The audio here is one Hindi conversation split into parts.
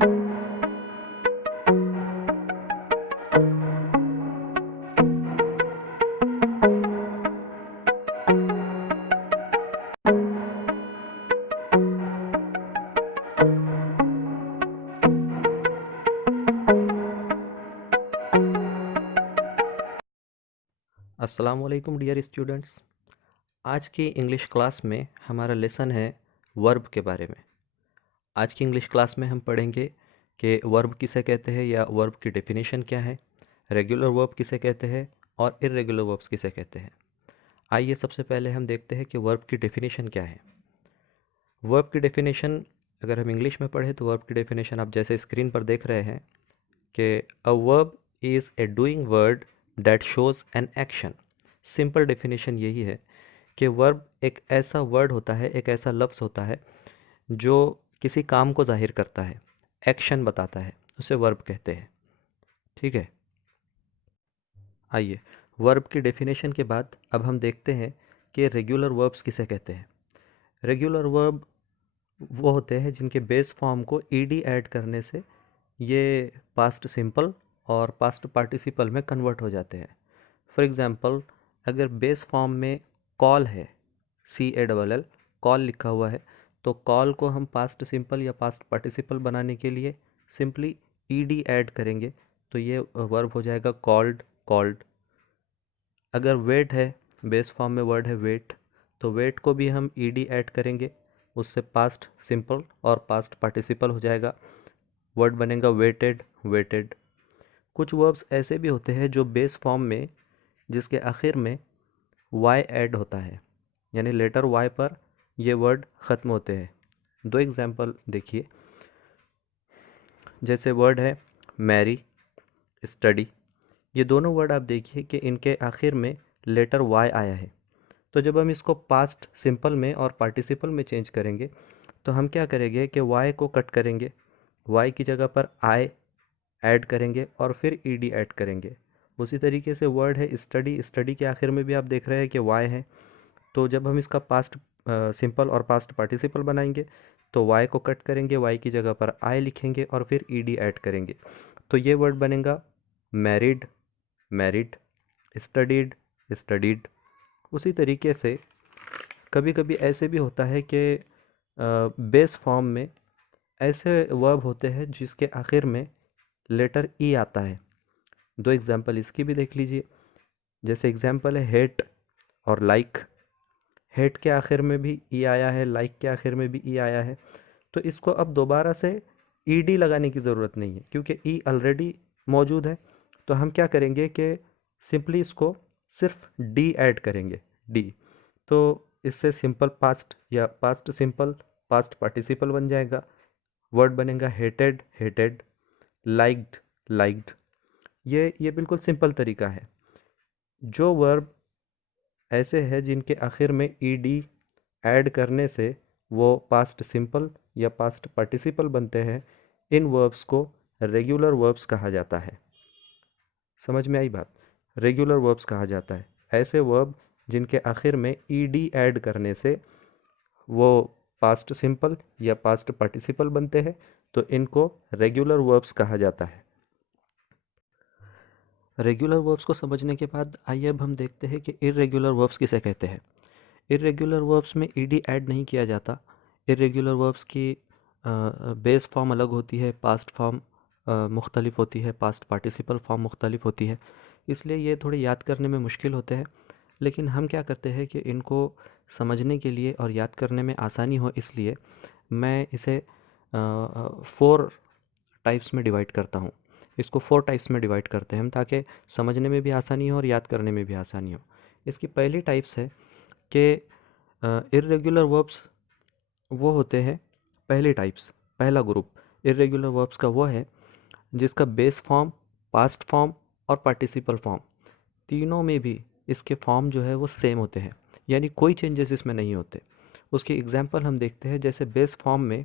अस्सलाम वालेकुम डियर स्टूडेंट्स। आज की इंग्लिश क्लास में हमारा लेसन है वर्ब के बारे में। आज की इंग्लिश क्लास में हम पढ़ेंगे कि वर्ब किसे कहते हैं या वर्ब की डेफिनेशन क्या है, रेगुलर वर्ब किसे कहते हैं और इर्रेगुलर वर्ब्स किसे कहते हैं। आइए सबसे पहले हम देखते हैं कि वर्ब की डेफिनेशन क्या है। वर्ब की डेफिनेशन अगर हम इंग्लिश में पढ़ें तो वर्ब की डेफिनेशन आप जैसे स्क्रीन पर देख रहे हैं कि a verb is a doing word that shows an action. Simple definition यही है कि वर्ब एक ऐसा वर्ड होता है, एक ऐसा लफ्ज़ होता है जो किसी काम को जाहिर करता है, एक्शन बताता है, उसे वर्ब कहते हैं। ठीक है, आइए वर्ब की डेफिनेशन के बाद अब हम देखते हैं कि रेगुलर वर्ब्स किसे कहते हैं। रेगुलर वर्ब वो होते हैं जिनके बेस फॉर्म को ईडी ऐड करने से ये पास्ट सिंपल और पास्ट पार्टिसिपल में कन्वर्ट हो जाते हैं। फॉर एग्ज़ाम्पल, अगर बेस फॉर्म में कॉल है, CALL कॉल लिखा हुआ है, तो कॉल को हम पास्ट सिंपल या पास्ट पार्टिसिपल बनाने के लिए सिंपली ईडी ऐड करेंगे तो ये वर्ब हो जाएगा कॉल्ड, कॉल्ड। अगर वेट है, बेस फॉर्म में वर्ड है वेट, तो वेट को भी हम ईडी ऐड करेंगे, उससे पास्ट सिंपल और पास्ट पार्टिसिपल हो जाएगा, वर्ड बनेगा वेटेड, वेटेड। कुछ वर्ब्स ऐसे भी होते हैं जो बेस फॉर्म में जिसके आखिर में वाई ऐड होता है, यानी लेटर वाई पर ये वर्ड ख़त्म होते हैं। दो एग्जाम्पल देखिए, जैसे वर्ड है मैरी, स्टडी। ये दोनों वर्ड आप देखिए कि इनके आखिर में लेटर वाई आया है। तो जब हम इसको पास्ट सिंपल में और पार्टिसिपल में चेंज करेंगे तो हम क्या करेंगे कि वाई को कट करेंगे, वाई की जगह पर आई ऐड करेंगे और फिर ईडी ऐड करेंगे। उसी तरीके से वर्ड है स्टडी, स्टडी के आखिर में भी आप देख रहे हैं कि वाई है, तो जब हम इसका पास्ट सिंपल और पास्ट पार्टिसिपल बनाएंगे तो वाई को कट करेंगे, वाई की जगह पर आई लिखेंगे और फिर ईडी ऐड करेंगे, तो ये वर्ड बनेगा मैरिड, मैरिड, स्टडीड, स्टडीड। उसी तरीके से कभी कभी ऐसे भी होता है कि बेस फॉर्म में ऐसे वर्ब होते हैं जिसके आखिर में लेटर ई आता है। दो एग्जाम्पल इसकी भी देख लीजिए। जैसे एग्जाम्पल है हेट और लाइक। हेट के आखिर में भी ई आया है, लाइक के आखिर में भी ई आया है, तो इसको अब दोबारा से ईडी लगाने की ज़रूरत नहीं है क्योंकि ई ऑलरेडी मौजूद है। तो हम क्या करेंगे कि सिंपली इसको सिर्फ डी ऐड करेंगे, डी। तो इससे सिंपल पास्ट या पास्ट सिंपल पास्ट पार्टिसिपल बन जाएगा, वर्ड बनेगा हेटेड, हेटेड, लाइक्ड, लाइक्ड। ये बिल्कुल सिंपल तरीका है। जो वर्ब ऐसे है जिनके आखिर में ईडी ऐड करने से वो पास्ट सिंपल या पास्ट पार्टिसिपल बनते हैं, इन वर्ब्स को रेगुलर वर्ब्स कहा जाता है। समझ में आई बात? रेगुलर वर्ब्स कहा जाता है ऐसे वर्ब जिनके आखिर में ईडी ऐड करने से वो पास्ट सिंपल या पास्ट पार्टिसिपल बनते हैं, तो इनको रेगुलर वर्ब्स कहा जाता है। रेगुलर वर्ब्स को समझने के बाद आइए अब हम देखते हैं कि इर्रेगुलर वर्ब्स किसे कहते हैं। इर्रेगुलर वर्ब्स में ईडी ऐड नहीं किया जाता। इर्रेगुलर वर्ब्स की बेस फॉर्म अलग होती है, पास्ट फॉर्म मुख्तलिफ होती है, पास्ट पार्टिसिपल फॉर्म मुख्तलिफ होती है, इसलिए ये थोड़े याद करने में मुश्किल होते हैं। लेकिन हम क्या करते हैं कि इनको समझने के लिए और याद करने में आसानी हो, इसलिए मैं इसे 4 टाइप्स में डिवाइड करता हूँ। इसको 4 टाइप्स में डिवाइड करते हैं हम ताकि समझने में भी आसानी हो और याद करने में भी आसानी हो। इसकी पहली टाइप्स है कि इर्रेगुलर वर्ब्स वो होते हैं, पहले टाइप्स, पहला ग्रुप इर्रेगुलर वर्ब्स का वो है जिसका बेस फॉर्म, पास्ट फॉर्म और पार्टिसिपल फॉर्म तीनों में भी इसके फॉर्म जो है वो सेम होते हैं, यानी कोई चेंजेस इसमें नहीं होते। उसकी एग्जांपल हम देखते हैं। जैसे बेस फॉर्म में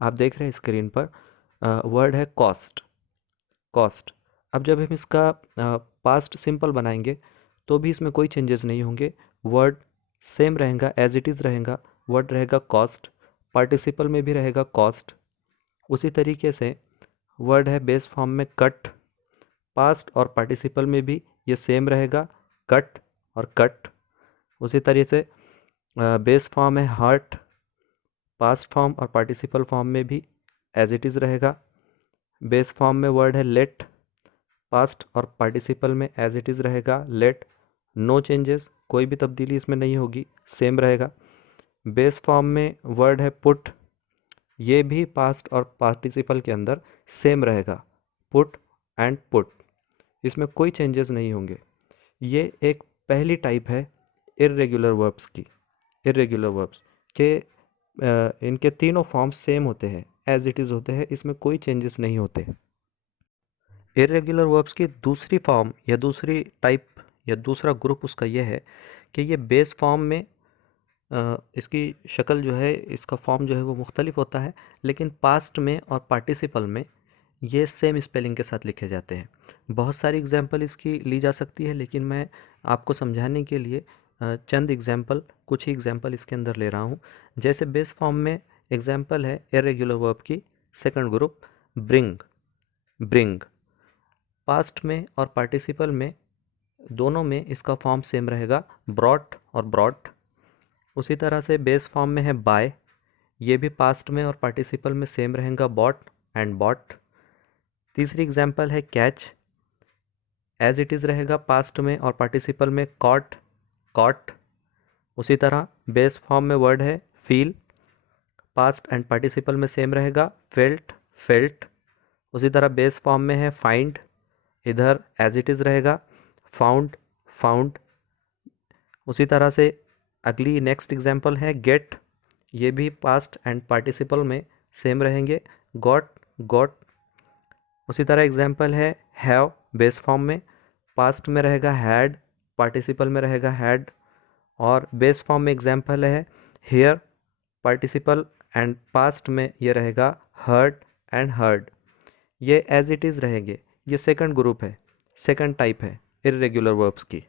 आप देख रहे हैं स्क्रीन पर वर्ड है कॉस्ट, कॉस्ट। अब जब हम इसका पास्ट सिंपल बनाएंगे तो भी इसमें कोई चेंजेस नहीं होंगे, वर्ड सेम रहेगा, एज इट इज़ रहेगा, वर्ड रहेगा कॉस्ट, पार्टिसिपल में भी रहेगा कॉस्ट, उसी तरीके से वर्ड है बेस फॉर्म में कट, पास्ट और पार्टिसिपल में भी ये सेम रहेगा, कट और कट। उसी तरीके से बेस फॉर्म है हार्ट, पास्ट फॉर्म और पार्टिसिपल फॉर्म में भी एज इट इज़ रहेगा। बेस फॉर्म में वर्ड है लेट, पास्ट और पार्टिसिपल में एज इट इज़ रहेगा लेट, नो चेंजेस, कोई भी तब्दीली इसमें नहीं होगी, सेम रहेगा। बेस फॉर्म में वर्ड है पुट, ये भी पास्ट और पार्टिसिपल के अंदर सेम रहेगा, पुट एंड पुट, इसमें कोई चेंजेस नहीं होंगे। ये एक पहली टाइप है इर्रेगुलर वर्ब्स की। इर्रेगुलर वर्ब्स के इनके तीनों फॉर्म सेम होते हैं, एज इट इज़ होते हैं, इसमें कोई चेंजेस नहीं होते। इर्रेगुलर वर्ब्स की दूसरी फॉर्म या दूसरी टाइप या दूसरा ग्रुप उसका यह है कि ये बेस फॉर्म में इसकी शक्ल जो है, इसका फॉर्म जो है वो मुख्तलिफ होता है, लेकिन पास्ट में और पार्टिसिपल में ये सेम स्पेलिंग के साथ लिखे जाते हैं। बहुत सारी एग्जांपल इसकी ली जा सकती है, लेकिन मैं आपको समझाने के लिए चंद एग्जांपल, कुछ ही एग्जांपल इसके अंदर ले रहा हूँ। जैसे बेस फॉर्म में एग्जांपल है इर्रेगुलर वर्ब की second group bring, bring. Past में और पार्टिसिपल में दोनों में इसका फॉर्म सेम रहेगा, ब्रॉट और ब्रॉट। उसी तरह से बेस फॉर्म में है बाय, ये भी पास्ट में और पार्टिसिपल में सेम रहेगा, बॉट एंड बॉट। तीसरी एग्जांपल है कैच, एज इट इज़ रहेगा पास्ट में और पार्टिसिपल में कॉट, कॉट। उसी तरह बेस फॉर्म में वर्ड है फील, पास्ट एंड पार्टिसिपल में सेम रहेगा, फेल्ट, फेल्ट। उसी तरह बेस फॉर्म में है फाइंड, इधर एज इट इज़ रहेगा फाउंड, फाउंड। उसी तरह से अगली नेक्स्ट एग्जांपल है गेट, ये भी पास्ट एंड पार्टिसिपल में सेम रहेंगे, गॉट, गॉट। उसी तरह एग्जांपल है हैव, बेस फॉर्म में, पास्ट में रहेगा हैड, पार्टिसिपल में रहेगा हैड। और बेस फॉर्म में एग्जांपल है हेयर, पार्टिसिपल एंड पास्ट में ये रहेगा हर्ड एंड हर्ड। ये एज इट इज़ रहेंगे। ये सेकंड ग्रुप है, सेकंड टाइप है इर्रेगुलर वर्ब्स की।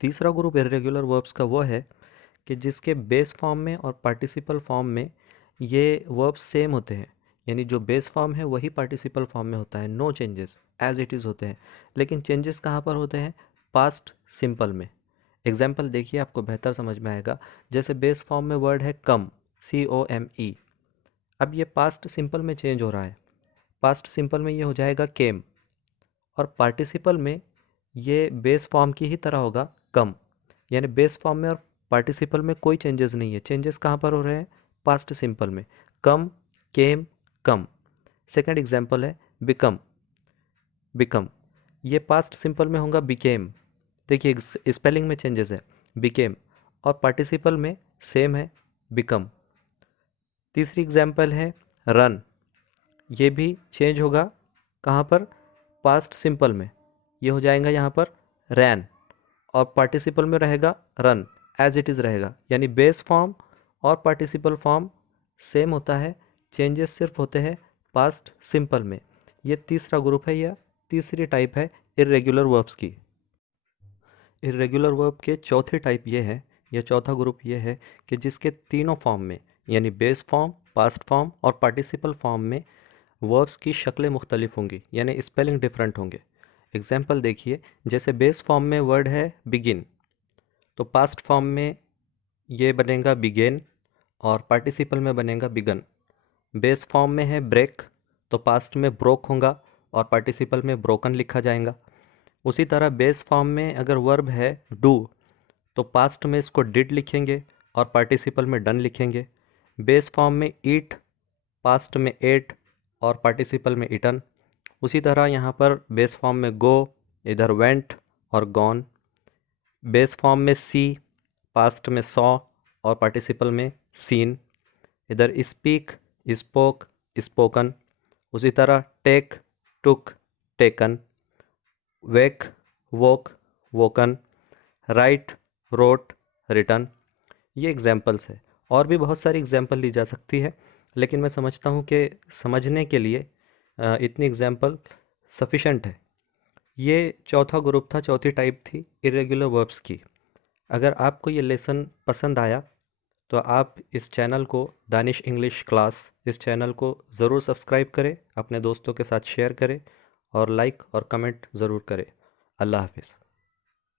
तीसरा ग्रुप इर्रेगुलर वर्ब्स का वो है कि जिसके बेस फॉर्म में और पार्टिसिपल फॉर्म में ये वर्ब्स सेम होते हैं, यानी जो बेस फॉर्म है वही पार्टिसिपल फॉर्म में होता है, no changes, as it is होते हैं। लेकिन चेंजेस कहाँ पर होते हैं? पास्ट सिंपल में। एग्जाम्पल देखिए, आपको बेहतर समझ में आएगा। जैसे बेस फॉर्म में वर्ड है कम, COME, अब ये पास्ट सिंपल में चेंज हो रहा है, पास्ट सिंपल में ये हो जाएगा केम। और पार्टिसिपल में ये बेस फॉर्म की ही तरह होगा, कम। यानी बेस फॉर्म में और पार्टिसिपल में कोई चेंजेस नहीं है। चेंजेस कहाँ पर हो रहे हैं? पास्ट सिंपल में, कम, केम, कम। सेकंड एग्जांपल है बिकम, बिकम, ये पास्ट सिंपल में होगा बिकेम। देखिए स्पेलिंग में चेंजेस है, बिकेम, और पार्टिसिपल में सेम है, बिकम। तीसरी एग्जांपल है रन, ये भी चेंज होगा, कहाँ पर? पास्ट सिंपल में, ये हो जाएगा यहाँ पर रैन, और पार्टिसिपल में रहेगा रन, एज इट इज़ रहेगा। यानी बेस फॉर्म और पार्टिसिपल फॉर्म सेम होता है, चेंजेस सिर्फ होते हैं पास्ट सिंपल में। ये तीसरा ग्रुप है या तीसरी टाइप है इर्रेगुलर वर्ब्स की। इर्रेगुलर वर्ब के चौथी टाइप ये है, या चौथा ग्रुप ये है कि जिसके तीनों फॉर्म में, यानी बेस फॉर्म, पास्ट फॉर्म और पार्टिसिपल फॉर्म में वर्ब्स की शक्लें मुख्तलिफ होंगी, यानी स्पेलिंग डिफरेंट होंगे। एग्जाम्पल देखिए, जैसे बेस फॉर्म में वर्ड है बिगिन, तो पास्ट फॉर्म में ये बनेगा बिगेन और पार्टिसिपल में बनेगा बिगन। बेस फॉर्म में है ब्रेक, तो पास्ट में ब्रोक होगा और पार्टिसिपल में ब्रोकन लिखा जाएगा। उसी तरह बेस फॉर्म में अगर वर्ब है डू, तो पास्ट में इसको डिड लिखेंगे और पार्टिसिपल में डन लिखेंगे। बेस फॉर्म में ईट, पास्ट में एट और पार्टिसिपल में ईटन। उसी तरह यहाँ पर बेस फॉर्म में गो, इधर वेंट और गॉन। बेस फॉर्म में सी, पास्ट में सॉ और पार्टिसिपल में सीन। इधर स्पीक, स्पोक, स्पोकन। उसी तरह take, took, taken. Wake, woke, woken. Write, wrote, written. ये एग्जाम्पल्स है, और भी बहुत सारी एग्जाम्पल ली जा सकती है, लेकिन मैं समझता हूँ कि समझने के लिए इतनी एग्जाम्पल सफिशेंट है। ये चौथा ग्रुप था, चौथी टाइप थी इरेगुलर वर्ब्स की। अगर आपको ये लेसन पसंद आया तो आप इस चैनल को, दानिश इंग्लिश क्लास, इस चैनल को ज़रूर सब्सक्राइब करें, अपने दोस्तों के साथ शेयर करें और लाइक और कमेंट ज़रूर करें। अल्लाह हाफिज़।